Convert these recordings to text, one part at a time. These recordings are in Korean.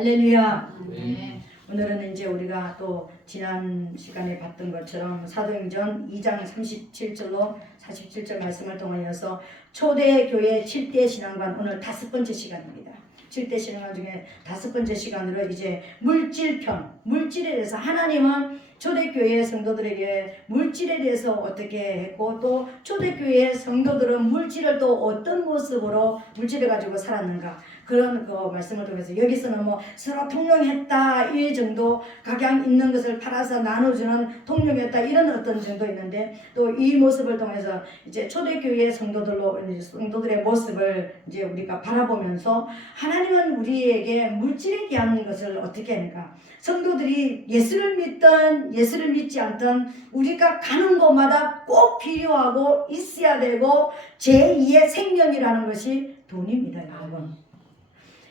할렐루야. 네. 오늘은 이제 우리가 또 지난 시간에 봤던 것처럼 사도행전 2장 37절로 47절 말씀을 통하여서 초대교회 7대 신앙관 오늘 5번째 시간입니다. 7대 신앙관 중에 5번째 시간으로 이제 물질편, 물질에 대해서 하나님은 초대교회 성도들에게 물질에 대해서 어떻게 했고 또 초대교회 성도들은 물질을 또 어떤 모습으로 물질을 가지고 살았는가 그런 그 말씀을 통해서 여기서는 뭐 서로 통용했다 이 정도 각양 있는 것을 팔아서 나눠주는 통용했다 이런 어떤 정도 있는데 또 이 모습을 통해서 이제 초대교회 성도들의 모습을 이제 우리가 바라보면서 하나님은 우리에게 물질에 대한 것을 어떻게 하는가 성도들이 예수를 믿든 예수를 믿지 않든 우리가 가는 곳마다 꼭 필요하고 있어야 되고 제2의 생명이라는 것이 돈입니다, 여러분.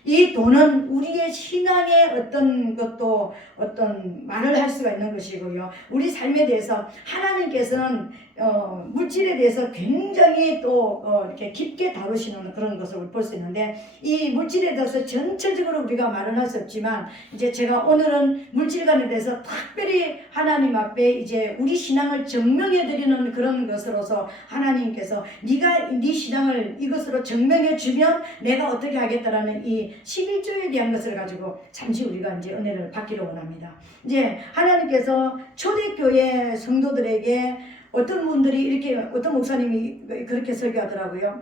이 돈은 우리의 신앙의 어떤 것도 어떤 말을 할 수가 있는 것이고요. 우리 삶에 대해서 하나님께서는 물질에 대해서 굉장히 또 이렇게 깊게 다루시는 그런 것을 볼 수 있는데 이 물질에 대해서 전체적으로 우리가 말은 할 수 없지만 이제 제가 오늘은 물질관에 대해서 특별히 하나님 앞에 이제 우리 신앙을 증명해 드리는 그런 것으로서 하나님께서 네가 네 신앙을 이것으로 증명해 주면 내가 어떻게 하겠다라는 이 11조에 대한 것을 가지고 잠시 우리가 이제 은혜를 받기를 원합니다. 이제 하나님께서 초대교회 성도들에게 어떤 분들이 이렇게 어떤 목사님이 그렇게 설교하더라고요.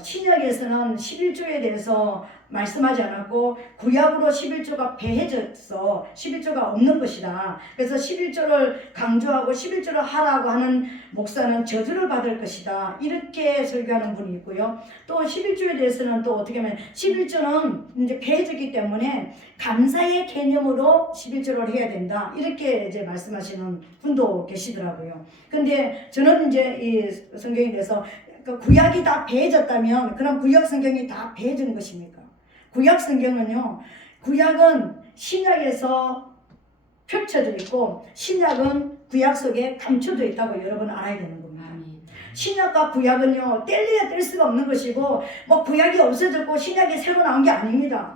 신약에서는 11조에 대해서 말씀하지 않았고 구약으로 11조가 배해졌어. 11조가 없는 것이다. 그래서 11조를 강조하고 11조를 하라고 하는 목사는 저주를 받을 것이다. 이렇게 설교하는 분이 있고요. 또 11조에 대해서는 또 어떻게 하면 11조는 이제 배해졌기 때문에 감사의 개념으로 11조를 해야 된다. 이렇게 이제 말씀하시는 분도 계시더라고요. 근데 저는 이제 이 성경에 대해서 그 구약이 다 배해졌다면 그럼 구약 성경이 다 배해진 것입니까? 구약 성경은요, 구약은 신약에서 펼쳐져 있고 신약은 구약 속에 감춰져 있다고 여러분 알아야 되는 겁니다. 신약과 구약은요 뗄래야 뗄 수가 없는 것이고 뭐 구약이 없어졌고 신약이 새로 나온 게 아닙니다.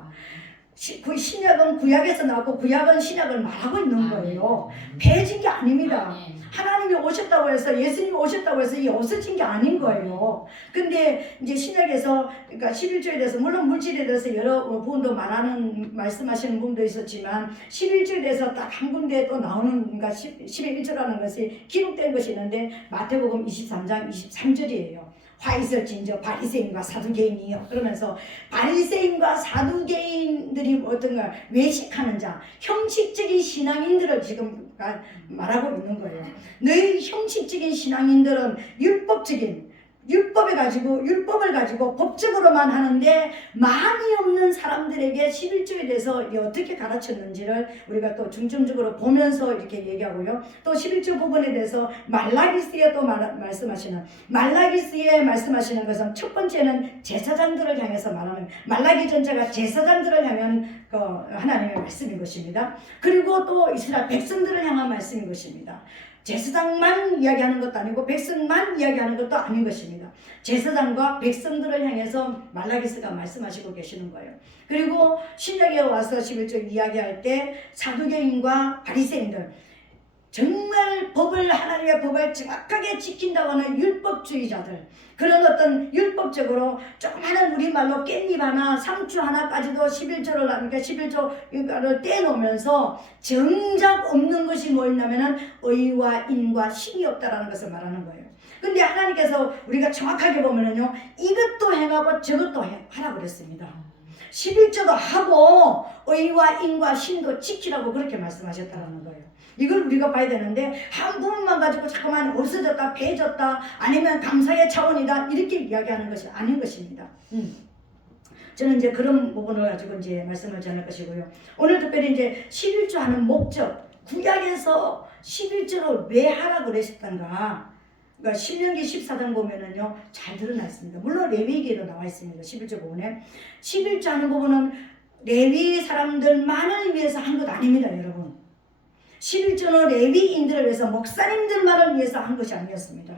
신약은 구약에서 나왔고 구약은 신약을 말하고 있는 거예요. 배해진 게 아닙니다. 하나님이 오셨다고 해서 예수님이 오셨다고 해서 이게 없어진 게 아닌 거예요. 근데 이제 신약에서 그러니까 11조에 대해서 물론 물질에 대해서 여러 부분도 말씀하시는 부분도 있었지만 11조에 대해서 딱 한 군데 또 나오는 그러니까 11조라는 것이 기록된 것이 있는데 마태복음 23장 23절이에요. 화 있을 진저 바리새인과 사두개인이요. 그러면서 바리새인과 사두개인들이 어떤가 외식하는 자, 형식적인 신앙인들을 지금 말하고 있는 거예요. 너희 형식적인 신앙인들은 율법을 가지고 법적으로만 하는데 마음이 없는 사람들에게 11조에 대해서 어떻게 가르쳤는지를 우리가 또 중점적으로 보면서 이렇게 얘기하고요. 또 11조 부분에 대해서 말라기스에 또 말씀하시는 것은 첫 번째는 제사장들을 향해서 말하는 말라기 전체가 제사장들을 향한 하나님의 말씀인 것입니다. 그리고 또 이스라엘 백성들을 향한 말씀인 것입니다. 제사장만 이야기하는 것도 아니고 백성만 이야기하는 것도 아닌 것입니다. 제사장과 백성들을 향해서 말라기스가 말씀하시고 계시는 거예요. 그리고 신약에 와서 11조 이야기할 때 사두개인과 바리새인들 정말 하나님의 법을 정확하게 지킨다고 하는 율법주의자들 그런 어떤 율법적으로 조그마한 우리말로 깻잎 하나 상추 하나까지도 11조를 떼놓으면서 정작 없는 것이 뭐 있냐면은 의와 인과 신이 없다라는 것을 말하는 거예요. 근데 하나님께서 우리가 정확하게 보면은요 이것도 행하고 저것도 하라고 그랬습니다. 11조도 하고 의와 인과 신도 지키라고 그렇게 말씀하셨다는 거예요. 이걸 우리가 봐야 되는데 한 부분만 가지고 잠깐만 없어졌다 배졌다 아니면 감사의 차원이다 이렇게 이야기하는 것이 아닌 것입니다. 저는 이제 그런 부분을 가지고 이제 말씀을 전할 것이고요. 오늘 특별히 이제 11조 하는 목적 구약에서 11조를 왜 하라고 그러셨던가 그러니까 신명기 14장 보면은요 잘 드러나 있습니다. 물론 레위기에도 나와 있습니다. 11조 부분에 11조 하는 부분은 레위 사람들만을 위해서 한 것 아닙니다, 여러분. 11조는 레위인들을 위해서 목사님들만을 위해서 한 것이 아니었습니다.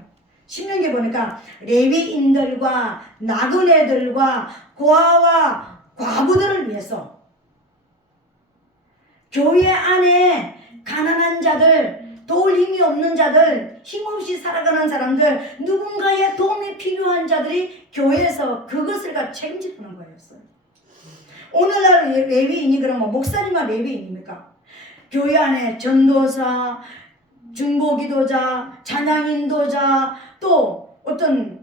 신명기 보니까 레위인들과 나그네들과 고아와 과부들을 위해서 교회 안에 가난한 자들, 도울 힘이 없는 자들, 힘없이 살아가는 사람들, 누군가의 도움이 필요한 자들이 교회에서 그것을 책임지는 거였어요. 오늘날 레위인이 그러면 목사님만 레위인입니까? 교회 안에 전도사, 중보기도자, 찬양인도자, 또 어떤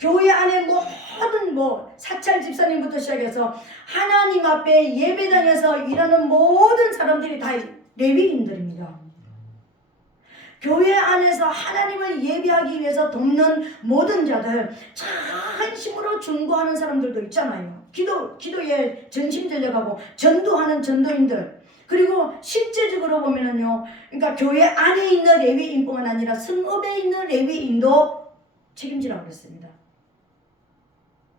교회 안에 모든 사찰 집사님부터 시작해서 하나님 앞에 예배당에서 일하는 모든 사람들이 다 레위인들입니다. 교회 안에서 하나님을 예배하기 위해서 돕는 모든 자들, 한심으로 중보하는 사람들도 있잖아요. 기도에 전심전력하고 전도하는 전도인들. 그리고 실제적으로 보면은요, 그러니까 교회 안에 있는 레위인뿐만 아니라 성읍에 있는 레위인도 책임지라고 그랬습니다.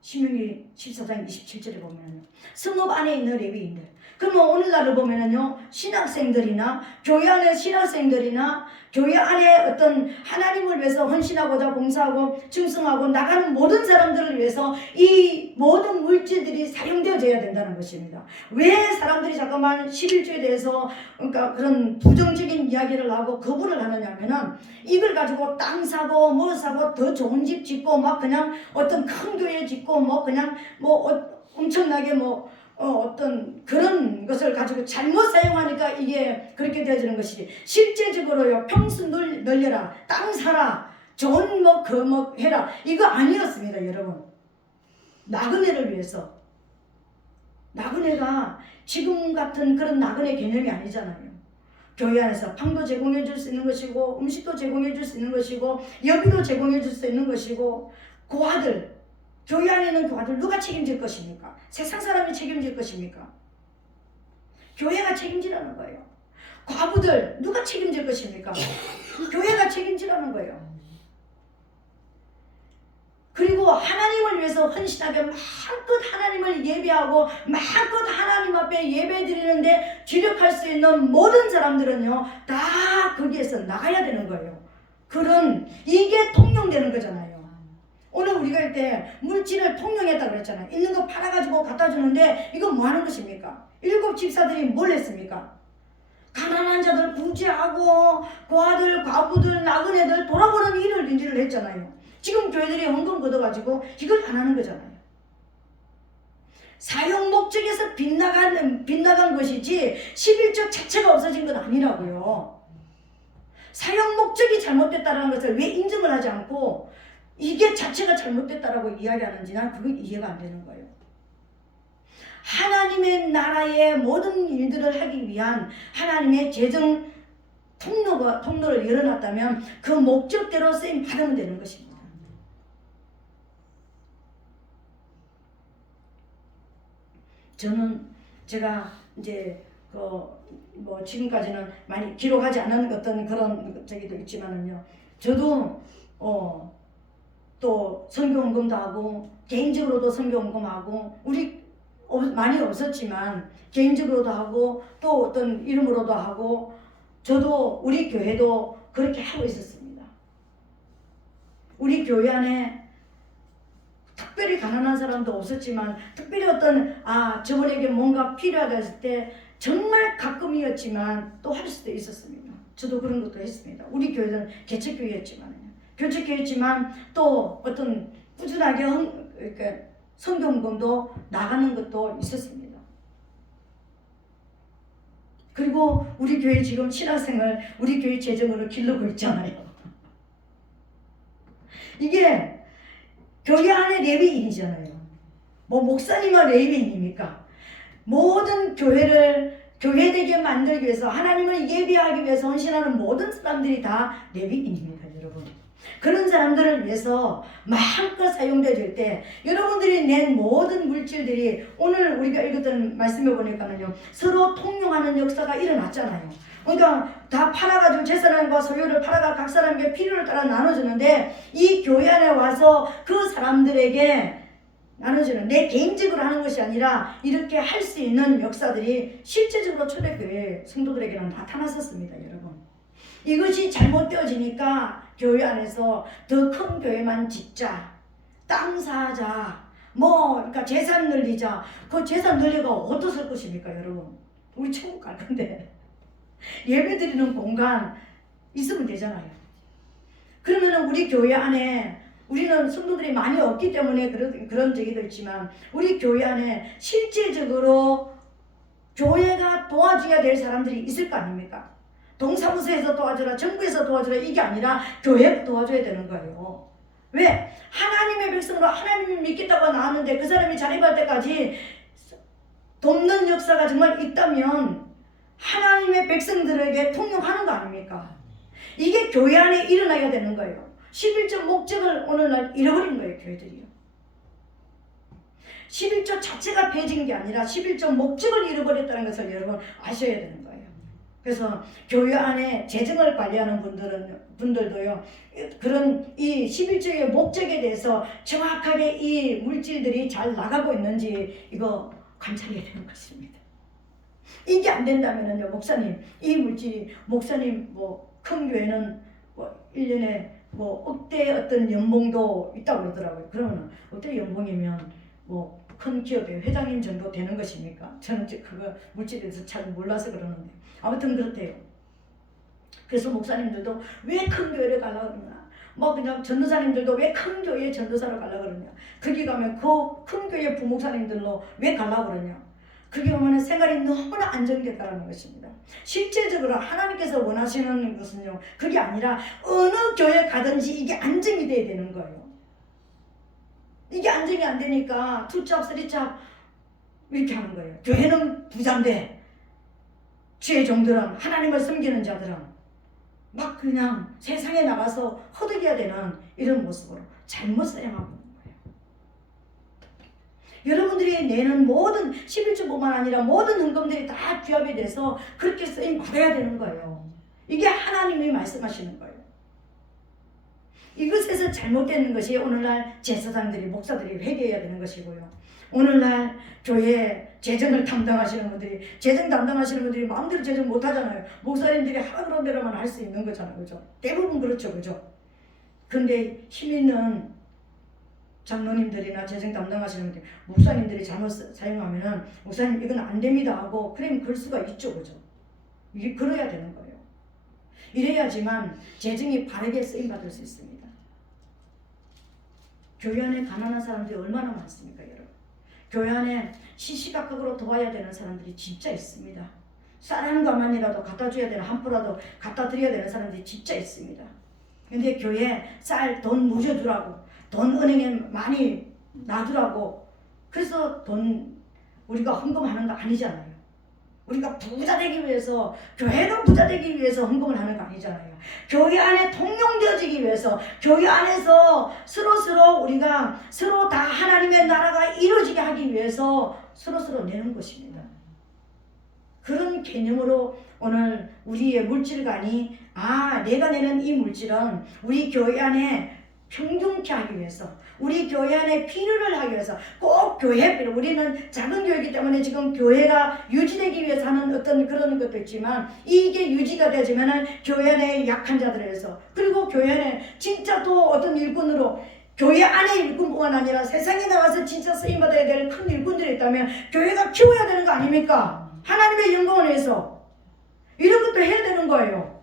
신명기 14장 27절에 보면은요, 성읍 안에 있는 레위인들. 그러면 오늘날을 보면은요, 신학생들이나 교회 안에 신학생들이나 교회 안에 어떤 하나님을 위해서 헌신하고자 봉사하고 충성하고 나가는 모든 사람들을 위해서 이 모든 물질들이 사용되어져야 된다는 것입니다. 왜 사람들이 잠깐만 11조에 대해서 그러니까 그런 부정적인 이야기를 하고 거부를 하느냐 하면은 이걸 가지고 땅 사고 뭐 사고 더 좋은 집 짓고 막 그냥 어떤 큰 교회 짓고 뭐 그냥 엄청나게 어떤 그런 것을 가지고 잘못 사용하니까 이게 그렇게 되어지는 것이지, 실제적으로요, 평수 늘려라, 땅 사라, 좋은 해라, 이거 아니었습니다. 여러분, 나그네를 위해서. 나그네가 지금 같은 그런 나그네 개념이 아니잖아요. 교회 안에서 방도 제공해 줄 수 있는 것이고, 음식도 제공해 줄 수 있는 것이고, 여비도 제공해 줄 수 있는 것이고, 고아들, 교회 안에 있는 교아들 누가 책임질 것입니까? 세상 사람이 책임질 것입니까? 교회가 책임지라는 거예요. 과부들 누가 책임질 것입니까? 교회가 책임지라는 거예요. 그리고 하나님을 위해서 헌신하게 마음껏 하나님을 예배하고 마음껏 하나님 앞에 예배 드리는데 주력할 수 있는 모든 사람들은요, 다 거기에서 나가야 되는 거예요. 이게 통용되는 거잖아요. 오늘 우리가 이때 물질을 통용했다고 그랬잖아요. 있는 거 팔아가지고 갖다 주는데 이건 뭐 하는 것입니까? 7 집사들이 뭘 했습니까? 가난한 자들 구제하고 고아들, 과부들, 나그네들 돌아보는 일을 했잖아요. 지금 교회들이 헌금 걷어가지고 이걸 안 하는 거잖아요. 사용 목적에서 빗나간 것이지 11조 자체가 없어진 건 아니라고요. 사용 목적이 잘못됐다는 것을 왜 인정을 하지 않고 이게 자체가 잘못됐다라고 이야기하는지 난 그게 이해가 안 되는 거예요. 하나님의 나라의 모든 일들을 하기 위한 하나님의 재정 통로를 열어놨다면 그 목적대로 쓰임 받으면 되는 것입니다. 제가 이제 지금까지는 많이 기록하지 않은 어떤 그런 저기도 있지만은요, 저도 또 선교헌금도 하고 개인적으로도 선교헌금하고 우리 많이 없었지만 개인적으로도 하고 또 어떤 이름으로도 하고 저도 우리 교회도 그렇게 하고 있었습니다. 우리 교회 안에 특별히 가난한 사람도 없었지만 특별히 저분에게 뭔가 필요하다 했을 때 정말 가끔이었지만 또 할 수도 있었습니다. 저도 그런 것도 했습니다. 우리 교회는 개척교회였지만요. 교체교회였지만 또 어떤 꾸준하게 선교헌금도 나가는 것도 있었습니다. 그리고 우리 교회 지금 신학생을 우리 교회 재정으로 기르고 있잖아요. 이게 교회 안에 레위인이잖아요. 목사님은 레위인입니까? 모든 교회를 교회되게 만들기 위해서 하나님을 예배하기 위해서 헌신하는 모든 사람들이 다 레위인입니다, 여러분. 그런 사람들을 위해서 마음껏 사용될 때 여러분들이 낸 모든 물질들이 오늘 우리가 읽었던 말씀에 보니까는요, 서로 통용하는 역사가 일어났잖아요. 그러니까 다 팔아가지고 재산과 소유를 팔아가 각 사람에게 필요를 따라 나눠주는데 이 교회 안에 와서 그 사람들에게 나눠주는, 내 개인적으로 하는 것이 아니라 이렇게 할 수 있는 역사들이 실제적으로 초대교회 성도들에게는 나타났었습니다, 여러분. 이것이 잘못되어지니까 교회 안에서 더 큰 교회만 짓자, 땅 사자, 그러니까 재산 늘리자. 그 재산 늘리가 어떻을 것입니까, 여러분? 우리 천국 갈 건데 예배 드리는 공간 있으면 되잖아요. 그러면 우리 교회 안에 우리는 성도들이 많이 없기 때문에 그런 적이도 있지만 우리 교회 안에 실질적으로 교회가 도와줘야 될 사람들이 있을 거 아닙니까? 동사무소에서 도와줘라, 정부에서 도와줘라 이게 아니라 교회가 도와줘야 되는 거예요. 왜? 하나님의 백성으로 하나님을 믿겠다고 나왔는데 그 사람이 자립할 때까지 돕는 역사가 정말 있다면 하나님의 백성들에게 통용하는 거 아닙니까? 이게 교회 안에 일어나야 되는 거예요. 11조 목적을 오늘날 잃어버린 거예요, 교회들이요. 11조 자체가 폐진 게 아니라 11조 목적을 잃어버렸다는 것을 여러분 아셔야 되는 거예요. 그래서 교회 안에 재정을 관리하는 분들도요, 그런 이 11조의 목적에 대해서 정확하게 이 물질들이 잘 나가고 있는지 이거 관찰해야 되는 것입니다. 이게 안 된다면요, 목사님, 이 물질이, 목사님 뭐 큰 교회는 뭐 1년에 뭐 억대 어떤 연봉도 있다고 그러더라고요. 그러면 억대 연봉이면 뭐 큰 기업의 회장님 정도 되는 것입니까? 저는 그거 물질에 대해서 잘 몰라서 그러는데 아무튼 그렇대요. 그래서 목사님들도 왜 큰 교회를 가려고 그러나, 뭐 그냥 전도사님들도 왜 큰 교회에 전도사로 가려고 그러냐, 거기 가면 그 큰 교회 부목사님들로 왜 가려고 그러냐, 그게 보면 생활이 너무나 안정됐다는 것입니다. 실제적으로 하나님께서 원하시는 것은요, 그게 아니라 어느 교회 가든지 이게 안정이 돼야 되는 거예요. 이게 안정이 안 되니까 투잡, 쓰리잡 이렇게 하는 거예요. 교회는 부자인데 주의 종들은, 하나님을 섬기는 자들은 막 그냥 세상에 나가서 허덕여야 되는 이런 모습으로 잘못 사용하고 있는 거예요. 여러분들이 내는 모든 11조뿐만 아니라 모든 헌금들이 다 규합이 돼서 그렇게 쓰임 받아야 되는 거예요. 이게 하나님이 말씀하시는 거예요. 이것에서 잘못되는 것이 오늘날 제사장들이, 목사들이 회개해야 되는 것이고요. 오늘날 교회 재정을 담당하시는 분들이, 재정 담당하시는 분들이 마음대로 재정 못하잖아요. 목사님들이 하라 그런 대로만 할 수 있는 거잖아요. 그죠? 대부분 그렇죠. 그죠? 근데 힘 있는 장로님들이나 재정 담당하시는 분들, 목사님들이 잘못 사용하면은 목사님 이건 안 됩니다 하고 그럼 그럴 수가 있죠. 그죠? 이게 그래야 되는 거예요. 이래야지만 재정이 바르게 쓰임받을 수 있습니다. 교회 안에 가난한 사람들이 얼마나 많습니까, 여러분? 교회 안에 시시각각으로 도와야 되는 사람들이 진짜 있습니다. 쌀 한 가마니라도 갖다 줘야 되는, 한 푸라도 갖다 드려야 되는 사람들이 진짜 있습니다. 근데 교회에 쌀 돈 묻어두라고, 돈 은행에 많이 놔두라고, 그래서 돈 우리가 헌금하는 거 아니잖아요. 우리가 부자 되기 위해서, 교회가 부자 되기 위해서 헌금을 하는 거 아니잖아요. 교회 안에 통용되어지기 위해서, 교회 안에서 서로 우리가 서로 다 하나님의 나라가 이루어지게 하기 위해서 서로 내는 것입니다. 그런 개념으로 오늘 우리의 물질관이, 내가 내는 이 물질은 우리 교회 안에 평등케 하기 위해서, 우리 교회 안에 필요를 하기 위해서, 꼭 교회 필요, 우리는 작은 교회이기 때문에 지금 교회가 유지되기 위해서 하는 어떤 그런 것도 있지만, 이게 유지가 되지면은 교회 안에 약한 자들에 의해서, 그리고 교회 안에 진짜 또 어떤 일꾼으로, 교회 안에 일꾼뿐만 아니라 세상에 나가서 진짜 쓰임받아야 될 큰 일꾼들이 있다면 교회가 키워야 되는 거 아닙니까? 하나님의 영광을 위해서 이런 것도 해야 되는 거예요.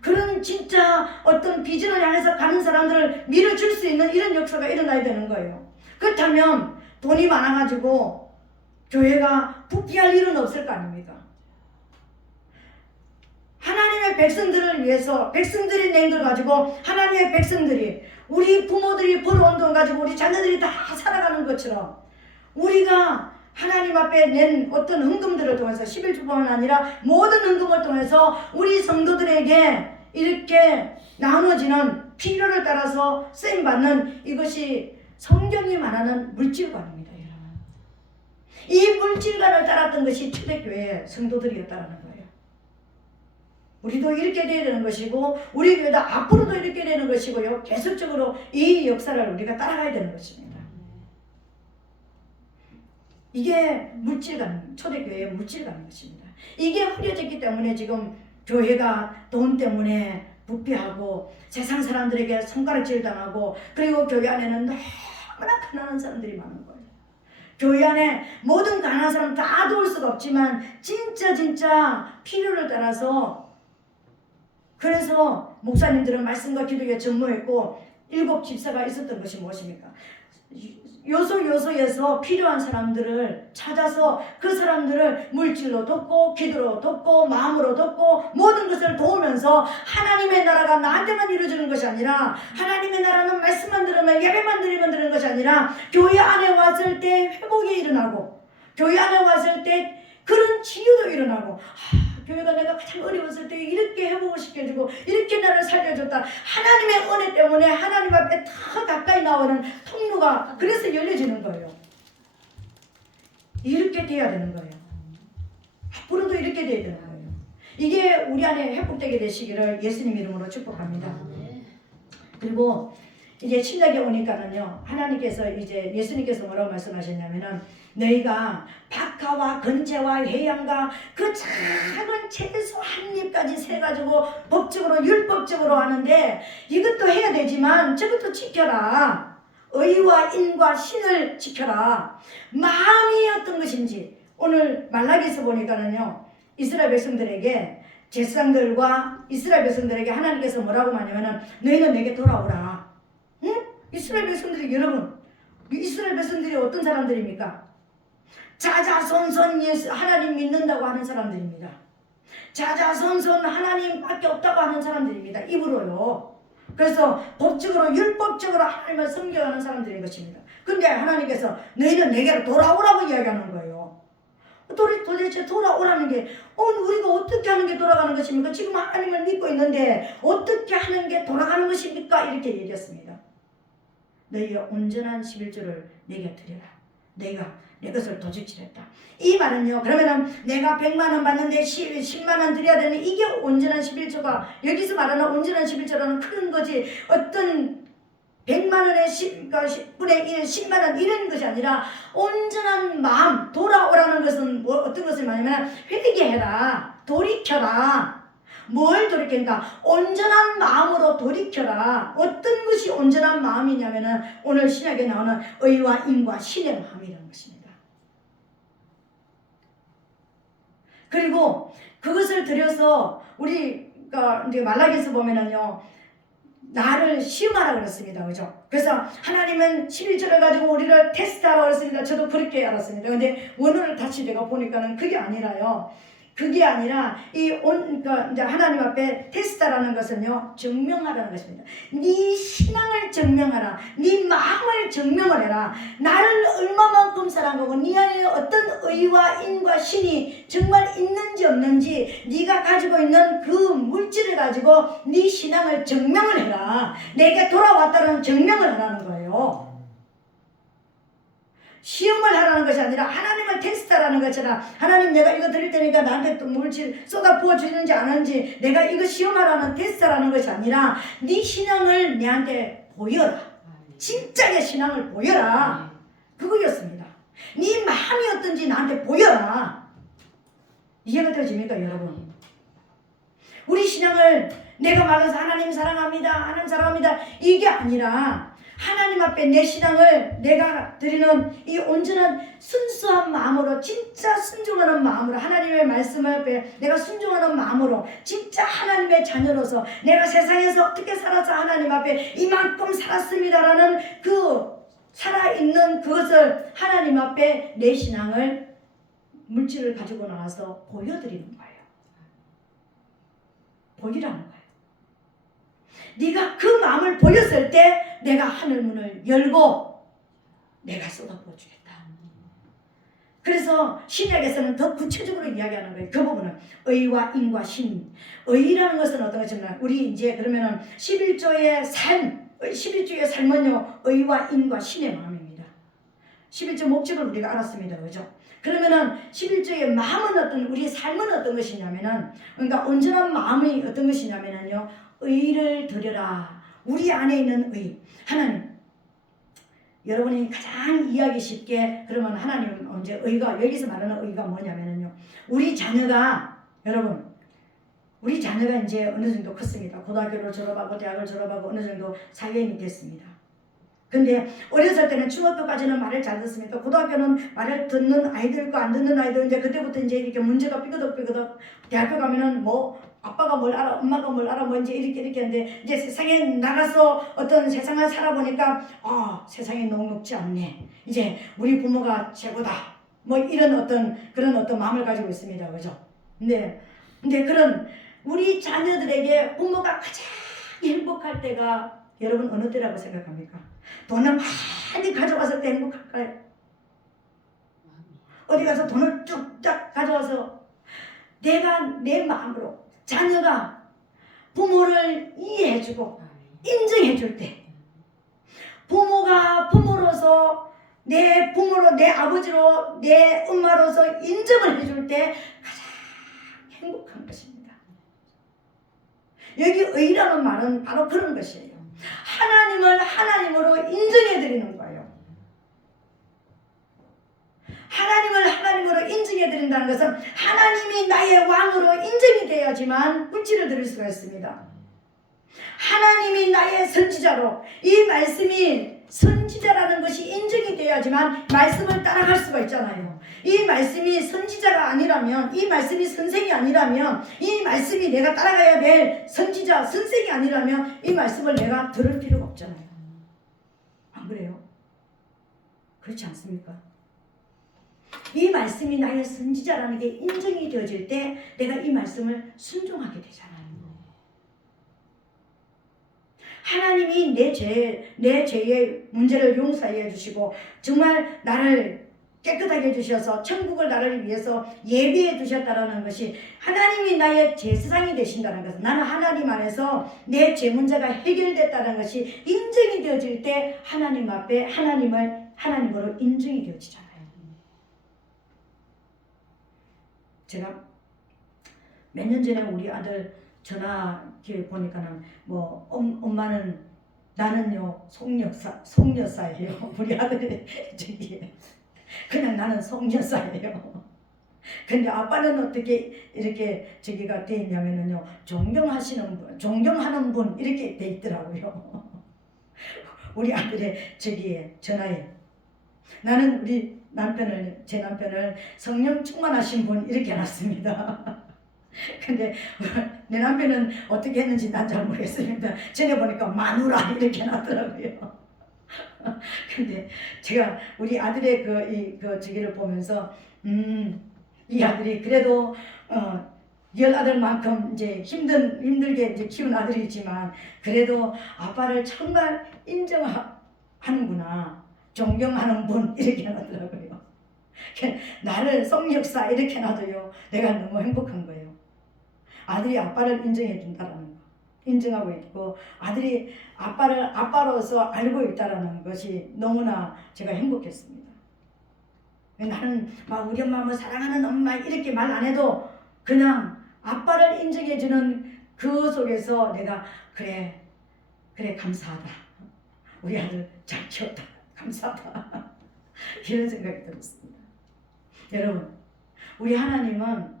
그런 진짜 어떤 비전을 향해서 가는 사람들을 밀어줄 수 있는 이런 역사가 일어나야 되는 거예요. 그렇다면 돈이 많아가지고 교회가 부패할 일은 없을 거 아닙니까? 하나님의 백성들을 위해서, 백성들이 낸 걸 가지고 하나님의 백성들이, 우리 부모들이 벌어온 돈 가지고 우리 자녀들이 다 살아가는 것처럼, 우리가 하나님 앞에 낸 어떤 헌금들을 통해서, 11조뿐만 아니라 모든 헌금을 통해서 우리 성도들에게 이렇게 나눠지는 필요를 따라서 쓰임받는, 이것이 성경이 말하는 물질관입니다. 여러분, 이 물질관을 따랐던 것이 초대교회의 성도들이었다는 거예요. 우리도 이렇게 돼야 되는 것이고, 우리 교회도 앞으로도 이렇게 되는 것이고요, 계속적으로 이 역사를 우리가 따라가야 되는 것입니다. 이게 물질관, 초대교회의 물질관인 것입니다. 이게 흐려졌기 때문에 지금 교회가 돈 때문에 부패하고 세상 사람들에게 손가락질 당하고, 그리고 교회 안에는 너무나 가난한 사람들이 많은 거예요. 교회 안에 모든 가난한 사람 다 도울 수가 없지만 진짜 필요를 따라서, 그래서 목사님들은 말씀과 기도에 전무했고 7 집사가 있었던 것이 무엇입니까? 요소에서 필요한 사람들을 찾아서 그 사람들을 물질로 돕고 기도로 돕고 마음으로 돕고 모든 것을 도우면서 하나님의 나라가 나한테만 이루어지는 것이 아니라, 하나님의 나라는 말씀만 들으면 예배만 드리면 되는 것이 아니라 교회 안에 왔을 때 회복이 일어나고, 교회 안에 왔을 때 그런 치유도 일어나고, 교회가 내가 가장 어려웠을 때 이렇게 회복을 시켜주고 이렇게 나를 살려줬다. 하나님의 은혜 때문에 하나님 앞에 더 가까이 나오는 통로가 그래서 열려지는 거예요. 이렇게 돼야 되는 거예요. 앞으로도 이렇게 돼야 되는 거예요. 이게 우리 안에 회복되게 되시기를 예수님 이름으로 축복합니다. 그리고 이제 신약에 오니까는요, 하나님께서 이제 예수님께서 뭐라고 말씀하셨냐면은, 너희가 박하와 건채와 해양과 그 작은 채소 한 입까지 세가지고 법적으로 율법적으로 하는데 이것도 해야 되지만 저것도 지켜라. 의와 인과 신을 지켜라. 마음이 어떤 것인지, 오늘 말라기에서 보니까는요, 이스라엘 백성들에게, 제사장들과 이스라엘 백성들에게 하나님께서 뭐라고 하냐면은, 너희는 내게 돌아오라. 응? 이스라엘 백성들이, 여러분, 이스라엘 백성들이 어떤 사람들입니까? 자자손손 하나님 믿는다고 하는 사람들입니다. 자자손손 하나님밖에 없다고 하는 사람들입니다. 입으로요. 그래서 법적으로 율법적으로 하나님을 섬겨가는 사람들인 것입니다. 근데 하나님께서 너희는 내게로 돌아오라고 이야기하는 거예요. 도대체 돌아오라는 게 우리가 어떻게 하는 게 돌아가는 것입니까? 지금 하나님을 믿고 있는데 어떻게 하는 게 돌아가는 것입니까? 이렇게 얘기했습니다. 너희가 온전한 11조를 내게 드려라. 내가 내 것을 도둑질했다. 이 말은요, 그러면은 내가 100만원 받는데 10만원 드려야 되는, 이게 온전한 11조가, 여기서 말하는 온전한 11조라는 큰 거지, 어떤 100만원에 10분의 1, 10만원 이런 것이 아니라 온전한 마음, 돌아오라는 것은 어떤 것을 말하냐면 회개해라, 돌이켜라. 뭘 돌이킨다? 온전한 마음으로 돌이켜라. 어떤 것이 온전한 마음이냐면은 오늘 신약에 나오는 의와 인과 신의 마음이라는 것입니다. 그리고 그것을 들여서 우리가 이제 말라기에서 보면은요, 나를 시험하라 그랬습니다. 그죠? 그래서 하나님은 11조를 가지고 우리를 테스트하라고 그랬습니다. 저도 그렇게 알았습니다. 근데 원어를 다시 내가 보니까는 그게 아니라요. 그게 아니라 그러니까 이제 하나님 앞에 테스트라는 것은요, 증명하라는 것입니다. 네 신앙을 증명하라. 네 마음을 증명을 해라. 나를 얼마만큼 사랑하고 네 안에 어떤 의와 인과 신이 정말 있는지 없는지, 네가 가지고 있는 그 물질을 가지고 네 신앙을 증명을 해라. 내게 돌아왔다는 증명을 하라는 거예요. 시험을 하라는 것이 아니라 하나님을 테스트하라는 것이라, 하나님 내가 이거 드릴 테니까 나한테 또 물질 쏟아 부어주는지 안 하는지 내가 이거 시험하라는 테스트라는 것이 아니라 네 신앙을 내한테 보여라. 진짜의 신앙을 보여라. 그거였습니다. 네 마음이 어떤지 나한테 보여라. 이해가 되어집니까 여러분? 우리 신앙을 내가 말해서 하나님 사랑합니다, 하나님 사랑합니다, 이게 아니라 하나님 앞에 내 신앙을 내가 드리는 이 온전한 순수한 마음으로, 진짜 순종하는 마음으로, 하나님의 말씀 앞에 내가 순종하는 마음으로, 진짜 하나님의 자녀로서 내가 세상에서 어떻게 살아서 하나님 앞에 이만큼 살았습니다라는 그 살아있는 그것을 하나님 앞에 내 신앙을, 물질을 가지고 나와서 보여드리는 거예요. 보이라는 거예요. 네가 그 마음을 보였을 때 내가 하늘 문을 열고 내가 쏟아부어 주겠다. 그래서 신약에서는 더 구체적으로 이야기하는 거예요. 그 부분은 의와 인과 신. 의라는 것은 어떤 것이냐면, 우리 이제 그러면은 11조의 삶, 11조의 삶은요, 의와 인과 신의 마음입니다. 11조 목적을 우리가 알았습니다. 그죠? 그러면은 11조의 마음은 어떤, 우리의 삶은 어떤 것이냐면은, 그러니까 온전한 마음이 어떤 것이냐면은요, 의를 드려라. 우리 안에 있는 의. 하나님, 여러분이 가장 이해하기 쉽게, 그러면 하나님은 언제 의가, 여기서 말하는 의가 뭐냐면요, 우리 자녀가, 여러분, 우리 자녀가 이제 어느 정도 컸습니다. 고등학교를 졸업하고 대학을 졸업하고 어느 정도 사회인이 됐습니다. 근데 어렸을 때는 중학교까지는 말을 잘 듣습니다. 고등학교는 말을 듣는 아이도 있고 안 듣는 아이도 이제 그때부터 이제 이렇게 문제가 삐그덕삐그덕. 대학교 가면은 뭐 아빠가 뭘 알아, 엄마가 뭘 알아, 뭐 이제 이렇게 하는데 이제 세상에 나가서 어떤 세상을 살아보니까 세상이 녹록지 않네. 이제 우리 부모가 최고다. 뭐 이런 그런 어떤 마음을 가지고 있습니다. 그죠? 근데 그런 우리 자녀들에게 부모가 가장 행복할 때가 여러분 어느 때라고 생각합니까? 돈을 많이 가져왔을 때 행복할까요? 어디 가서 돈을 쭉 가져와서 내가 내 마음으로 자녀가 부모를 이해해주고 인정해줄 때, 부모가 부모로서 내 부모로 내 아버지로 내 엄마로서 인정을 해줄 때 가장 행복한 것입니다. 여기 의라는 말은 바로 그런 것이에요. 하나님을 하나님으로 인정해드리는 거예요. 하나님을 하나님으로 인정해드린다는 것은 하나님이 나의 왕으로 인정이 되어야지만 물질을 드릴 수가 있습니다. 하나님이 나의 선지자로, 이 말씀이 선지자라는 것이 인정이 되어야지만 말씀을 따라갈 수가 있잖아요. 이 말씀이 선지자가 아니라면, 이 말씀이 선생이 아니라면, 이 말씀이 내가 따라가야 될 선지자, 선생이 아니라면 이 말씀을 내가 들을 필요가 없잖아요. 안 그래요? 그렇지 않습니까? 이 말씀이 나의 선지자라는 게 인정이 되어질 때 내가 이 말씀을 순종하게 되잖아요. 하나님이 내 죄의 문제를 용서해 주시고 정말 나를 깨끗하게 해주셔서 천국을 나를 위해서 예비해 두셨다는 것이, 하나님이 나의 제사장이 되신다는 것은, 나는 하나님 안에서 내 죄 문제가 해결됐다는 것이 인정이 되어질 때 하나님 앞에 하나님으로 인정이 되어지잖아요. 제가 몇 년 전에 우리 아들 전화 보니까는 뭐 엄마는 나는요 속여사예요. 우리 아들이 그냥 나는 속여사예요. 근데 아빠는 어떻게 이렇게 저기가 돼 있냐면은요, 존경하는 분 이렇게 돼 있더라고요. 우리 아들의 전화에 나는 제 남편을 성령 충만하신 분 이렇게 해놨습니다. 근데 내 남편은 어떻게 했는지 난 잘 모르겠습니다. 전에 보니까 마누라 이렇게 해놨더라고요. 근데 제가 우리 아들의 저기를 보면서 이 아들이 그래도 열 아들만큼 이제 힘들게 이제 키운 아들이지만 그래도 아빠를 정말 인정하는구나, 존경하는 분 이렇게 해놨더라고요. 나를 성역사 이렇게 해놔도요 내가 너무 행복한 거예요. 아들이 아빠를 인정해 준다라는 거, 인정하고 있고 아들이 아빠를 아빠로서 알고 있다라는 것이 너무나 제가 행복했습니다. 나는 막 우리 엄마 뭐 사랑하는 엄마 이렇게 말 안 해도 그냥 아빠를 인정해 주는 그 속에서 내가 그래 감사하다, 우리 아들 잘 키웠다, 감사하다 이런 생각이 들었습니다. 여러분, 우리 하나님은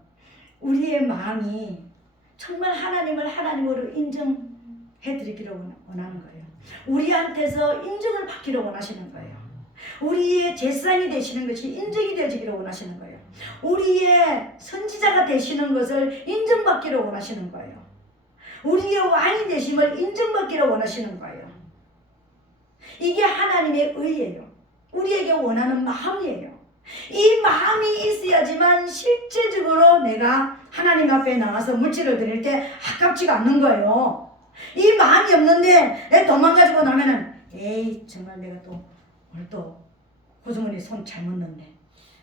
우리의 마음이 정말 하나님을 하나님으로 인정해드리기를 원하는 거예요. 우리한테서 인정을 받기를 원하시는 거예요. 우리의 제사장이 되시는 것이 인정이 되어지기를 원하시는 거예요. 우리의 선지자가 되시는 것을 인정받기를 원하시는 거예요. 우리의 왕이 되심을 인정받기를 원하시는 거예요. 이게 하나님의 의예요. 우리에게 원하는 마음이에요. 이 마음이 있어야지만 실제적으로 내가 하나님 앞에 나가서 물질을 드릴 때 아깝지가 않는 거예요. 이 마음이 없는데 도망가지고 나면은 에이 정말 내가 또 오늘 또 호주머니 손 잘못 넣네,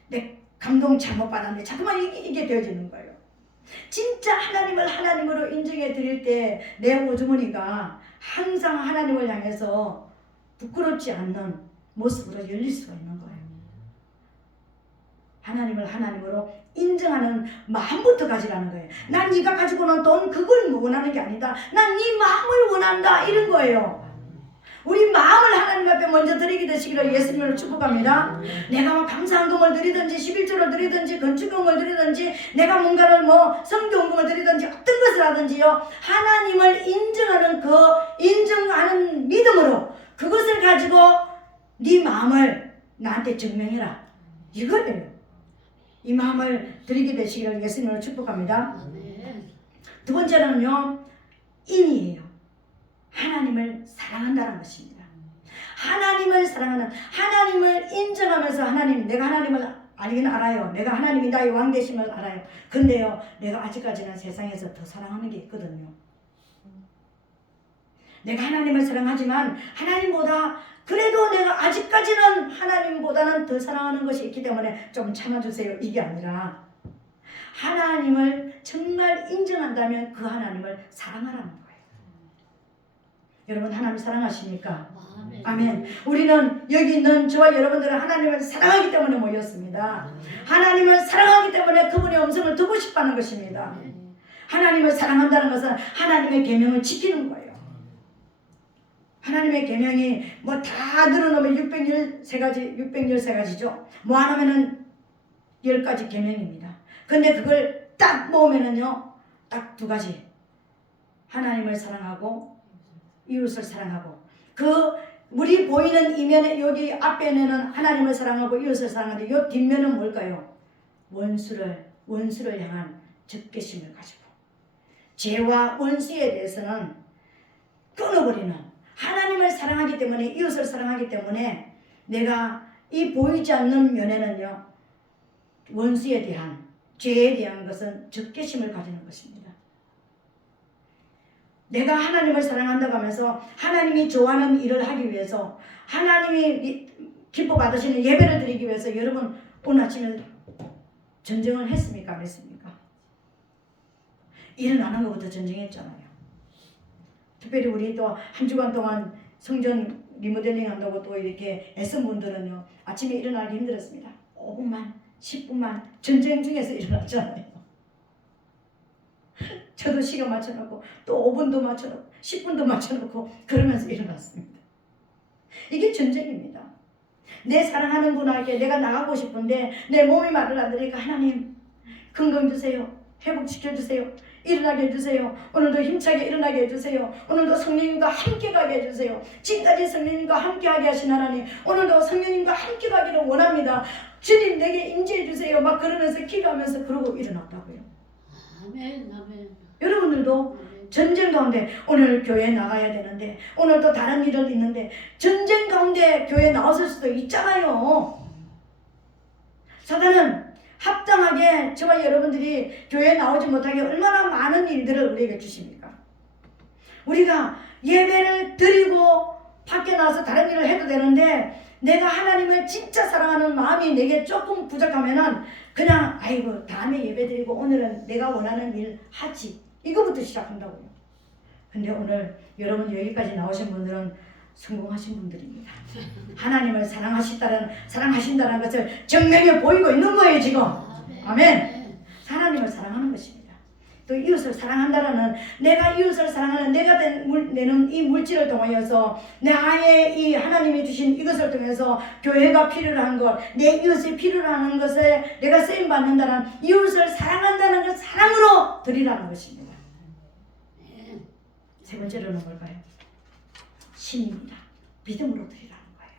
내 감동 잘못 받았네, 자꾸만 이게 되어지는 거예요. 진짜 하나님을 하나님으로 인정해 드릴 때 내 호주머니가 항상 하나님을 향해서 부끄럽지 않는 모습으로 열릴 수가 있는 거예요. 하나님을 하나님으로 인정하는 마음부터 가지라는 거예요. 난 네가 가지고는 돈 그걸 원하는 게 아니다, 난 네 마음을 원한다, 이런 거예요. 우리 마음을 하나님 앞에 먼저 드리게 되시기를 예수님을 축복합니다. 내가 뭐 감사헌금을 드리든지 11조를 드리든지 건축금을 드리든지 내가 뭔가를 뭐 성교헌금을 드리든지 어떤 것을 하든지요, 하나님을 인정하는 믿음으로 그것을 가지고 네 마음을 나한테 증명해라. 이거예요. 이 마음을 드리게 되시기를 예수님으로 축복합니다. 두 번째는요, 인이에요. 하나님을 사랑한다는 것입니다. 하나님을 사랑하는, 하나님을 인정하면서 하나님, 내가 하나님을 알긴 알아요. 내가 하나님이 나의 왕 되심을 알아요. 근데요, 내가 아직까지는 세상에서 더 사랑하는 게 있거든요. 내가 하나님을 사랑하지만 하나님보다 그래도 내가 아직까지는 하나님보다는 더 사랑하는 것이 있기 때문에 좀 참아주세요. 이게 아니라 하나님을 정말 인정한다면 그 하나님을 사랑하라는 거예요. 여러분 하나님 사랑하십니까? 아멘. 우리는 여기 있는 저와 여러분들은 하나님을 사랑하기 때문에 모였습니다. 하나님을 사랑하기 때문에 그분의 음성을 듣고 싶어하는 것입니다. 하나님을 사랑한다는 것은 하나님의 계명을 지키는 거예요. 하나님의 계명이 뭐 다 늘어놓으면 613가지죠. 뭐 하나면은 10가지 계명입니다. 근데 그걸 딱 모으면은요, 딱 2가지. 하나님을 사랑하고 이웃을 사랑하고, 그 우리 보이는 이면에 여기 앞에는 하나님을 사랑하고 이웃을 사랑하는데 이 뒷면은 뭘까요? 원수를 향한 적개심을 가지고 죄와 원수에 대해서는 끊어버리는, 하나님을 사랑하기 때문에, 이웃을 사랑하기 때문에 내가 이 보이지 않는 면에는요, 원수에 대한, 죄에 대한 것은 적개심을 가지는 것입니다. 내가 하나님을 사랑한다고 하면서 하나님이 좋아하는 일을 하기 위해서, 하나님이 기뻐 받으시는 예배를 드리기 위해서 여러분 오늘 아침에 전쟁을 했습니까? 안 했습니까? 일어나는 것부터 전쟁했잖아요. 특별히 우리 또 한 주간 동안 성전 리모델링 한다고 또 이렇게 애쓴 분들은요, 아침에 일어나기 힘들었습니다. 5분만 10분만 전쟁 중에서 일어났잖아요. 저도 시간 맞춰놓고 또 5분도 맞춰놓고 10분도 맞춰놓고 그러면서 일어났습니다. 이게 전쟁입니다. 내 사랑하는 분에게 내가 나가고 싶은데 내 몸이 말을 안 들으니까 하나님 건강 주세요. 회복시켜주세요. 일어나게 해주세요. 오늘도 힘차게 일어나게 해주세요. 오늘도 성령님과 함께 가게 해주세요. 지금까지 성령님과 함께 하게 하신 하나님, 오늘도 성령님과 함께 가기를 원합니다. 주님 내게 임재해주세요. 막 그러면서 기도하면서 그러고 일어났다고요. 아멘, 아멘. 여러분들도 전쟁 가운데, 오늘 교회에 나가야 되는데, 오늘 또 다른 일을 있는데 전쟁 가운데 교회에 나왔을 수도 있잖아요. 사단은 합당하게 저와 여러분들이 교회에 나오지 못하게 얼마나 많은 일들을 우리에게 주십니까? 우리가 예배를 드리고 밖에 나와서 다른 일을 해도 되는데 내가 하나님을 진짜 사랑하는 마음이 내게 조금 부족하면은 그냥 아이고 다음에 예배 드리고 오늘은 내가 원하는 일 하지, 이거부터 시작한다고요. 근데 오늘 여러분 여기까지 나오신 분들은 성공하신 분들입니다. 하나님을 사랑하신다는 것을 정면에 보이고 있는 거예요 지금. 아멘. 하나님을 사랑하는 것입니다. 또 이웃을 사랑한다라는, 내가 이웃을 사랑하는, 내가 내는 이 물질을 통하여서 나의 이 하나님이 주신 이것을 통해서 교회가 필요로 한 것, 내 이웃이 필요로 하는 것에 내가 쓰임 받는다는, 이웃을 사랑한다는 것, 사랑으로 드리라는 것입니다. 세 번째로는 뭘까요? 신입니다. 믿음으로 드리라는 거예요.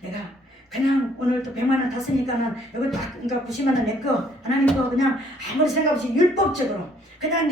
내가 그냥 오늘 또 100만원 탔으니까는 여기 딱 그러니까 90만원 내 거, 하나님 거 그냥 아무리 생각 없이 율법적으로 그냥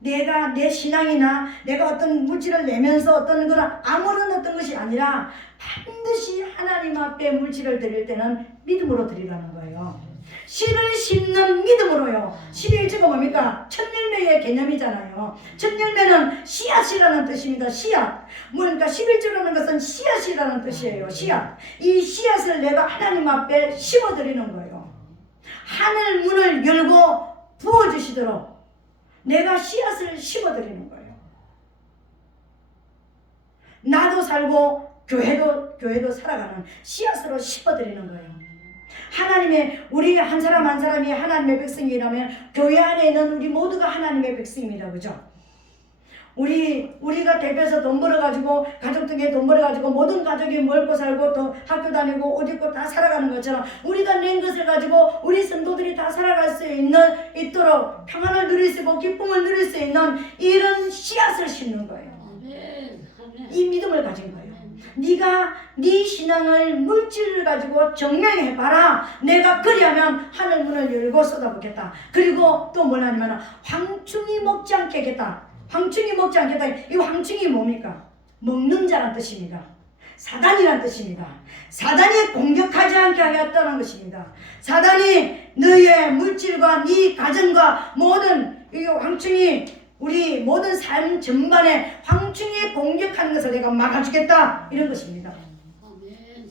내가 내 신앙이나 내가 어떤 물질을 내면서 어떤 거나 아무런 어떤 것이 아니라 반드시 하나님 앞에 물질을 드릴 때는 믿음으로 드리라는 거예요. 씨를 심는 믿음으로요. 11조가 뭡니까? 첫열매의 개념이잖아요. 첫열매는 씨앗이라는 뜻입니다. 씨앗. 그러니까 11조라는 것은 씨앗이라는 뜻이에요. 씨앗. 이 씨앗을 내가 하나님 앞에 심어드리는 거예요. 하늘 문을 열고 부어주시도록 내가 씨앗을 심어드리는 거예요. 나도 살고 교회도 살아가는 씨앗으로 심어드리는 거예요. 하나님의, 우리 한 사람 한 사람이 하나님의 백성이라면 교회 안에 있는 우리 모두가 하나님의 백성입니다. 그죠? 우리가 대표해서 돈 벌어가지고, 가족 등에 돈 벌어가지고 모든 가족이 먹고 살고 또 학교 다니고 옷 입고 다 살아가는 것처럼 우리가 낸 것을 가지고 우리 성도들이 다 살아갈 수 있도록 평안을 누릴 수 있고 기쁨을 누릴 수 있는 이런 씨앗을 심는 거예요. 이 믿음을 가진 거예요. 네가 네 신앙을 물질을 가지고 증명해봐라. 내가 그리하면 하늘 문을 열고 쏟아붓겠다. 그리고 또 뭐냐면 황충이 먹지 않게 하겠다. 황충이 먹지 않겠다. 이 황충이 뭡니까? 먹는 자란 뜻입니다. 사단이란 뜻입니다. 사단이 공격하지 않게 하겠다는 것입니다. 사단이 너의 물질과 네 가정과 모든 이 황충이 우리 모든 삶 전반에 황충이 공격하는 것을 내가 막아주겠다 이런 것입니다. 아멘.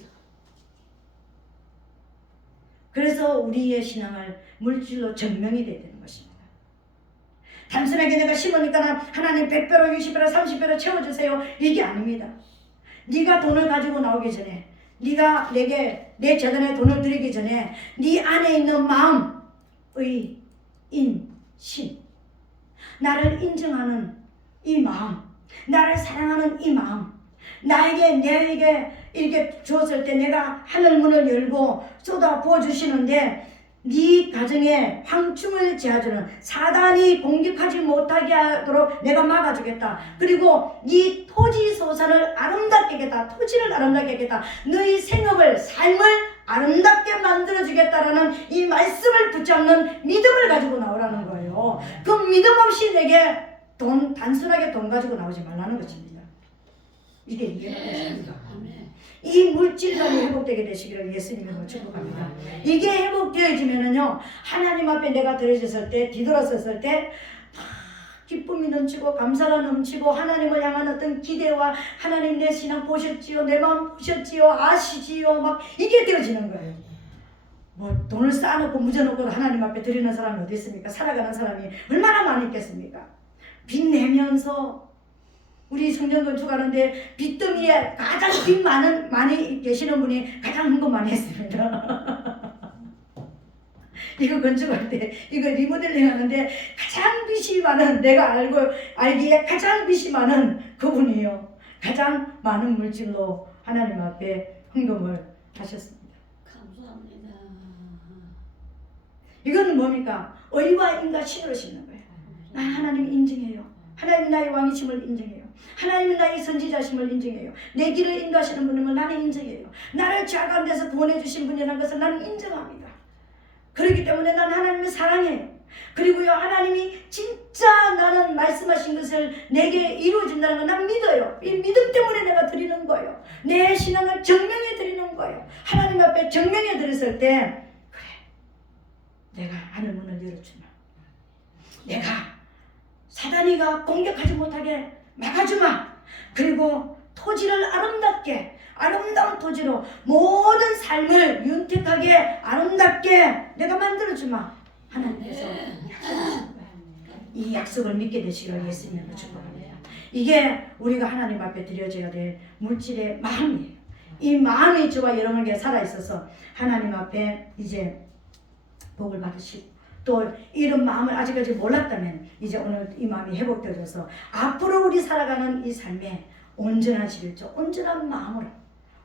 그래서 우리의 신앙을 물질로 증명이 돼야 되는 것입니다. 단순하게 내가 심으니까 하나님 100배로 60배로 30배로 채워주세요 이게 아닙니다. 네가 돈을 가지고 나오기 전에 네가 내게 내 재단에 돈을 드리기 전에 네 안에 있는 마음, 의, 인, 신 나를 인정하는 이 마음, 나를 사랑하는 이 마음, 내게 이렇게 주었을 때 내가 하늘 문을 열고 쏟아 부어주시는데 네 가정에 황충을 제하주는 사단이 공격하지 못하게 하도록 내가 막아주겠다. 그리고 네 토지 소산을 아름답게 하겠다. 토지를 아름답게 하겠다. 너희 생업을 삶을 아름답게 만들어주겠다라는 이 말씀을 붙잡는 믿음을 가지고 나오라는 거예요. 그 믿음 없이 내게 단순하게 돈 가지고 나오지 말라는 것입니다. 이게 이해가 되십니까? 이 물질관이 회복되게 되시기를 예수님으로 축복합니다. 이게 회복되어지면은요, 하나님 앞에 내가 드려졌을 때, 뒤돌아섰을 때, 기쁨이 넘치고 감사가 넘치고 하나님을 향한 어떤 기대와 하나님 내 신앙 보셨지요, 내 마음 보셨지요, 아시지요, 막 이게 되어지는 거예요. 뭐 돈을 쌓아놓고 묻어놓고 하나님 앞에 드리는 사람이 어디 있습니까? 살아가는 사람이 얼마나 많이 있겠습니까? 빚 내면서 우리 성전 건축하는데 빚더미에 가장 빚 많이 계시는 분이 가장 헌금 많이 했습니다. 이거 건축할 때, 이거 리모델링 하는데 가장 빚이 많은, 내가 알기에 가장 빚이 많은 그분이요. 가장 많은 물질로 하나님 앞에 헌금을 하셨습니다. 감사합니다. 이건 뭡니까? 의와 인과 신으로 심는 거예요. 나 하나님 인정해요. 하나님 나의 왕이심을 인정해요. 하나님은 나의 선지자심을 인정해요. 내 길을 인도하시는 분임을 나는 인정해요. 나를 죄 가운데서 구원해 주신 분이라는 것을 나는 인정합니다. 그렇기 때문에 난 하나님을 사랑해요. 그리고요, 하나님이 진짜 나는 말씀하신 것을 내게 이루어진다는 걸 난 믿어요. 이 믿음 때문에 내가 드리는 거예요. 내 신앙을 증명해 드리는 거예요. 하나님 앞에 증명해 드렸을 때, 그래, 내가 하늘 문을 열어주마. 내가 사단이가 공격하지 못하게 막아주마. 그리고 토지를 아름답게, 아름다운 토지로 모든 삶을 윤택하게 아름답게 내가 만들어주마. 하나님께서 이 약속을 믿게 되시기를 예수님으로 축복합니다. 이게 우리가 하나님 앞에 드려져야 될 물질의 마음이에요. 이 마음이 저와 여러분에게 살아있어서 하나님 앞에 이제 복을 받으시고, 또 이런 마음을 아직까지 몰랐다면 이제 오늘 이 마음이 회복되어져서 앞으로 우리 살아가는 이 삶에 온전한 11조, 온전한 마음으로,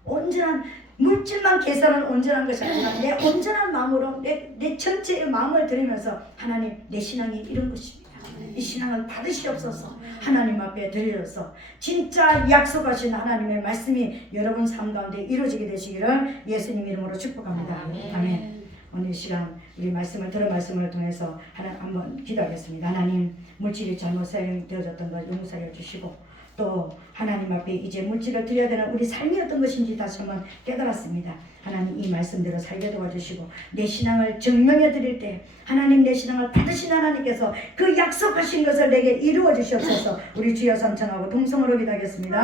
온전한 물질만 계산은 온전한 것이 아니라 내 온전한 마음으로 내 전체의 마음을 드리면서 하나님, 내 신앙이 이런 것입니다. 이 신앙을 받으시옵소서. 하나님 앞에 드려서 진짜 약속하신 하나님의 말씀이 여러분 삶 가운데 이루어지게 되시기를 예수님 이름으로 축복합니다. 아멘. 오늘 이 시간 우리 말씀을 들은 말씀을 통해서 하나님 한번 기도하겠습니다. 하나님, 물질이 잘못 사용되어졌던 걸 용서해 주시고, 또 하나님 앞에 이제 물질을 드려야 되는 우리 삶이 어떤 것인지 다시 한번 깨달았습니다. 하나님, 이 말씀대로 살게 도와주시고 내 신앙을 증명해 드릴 때 하나님, 내 신앙을 받으신 하나님께서 그 약속하신 것을 내게 이루어 주시옵소서. 우리 주여 삼창하고 동성으로 기도하겠습니다.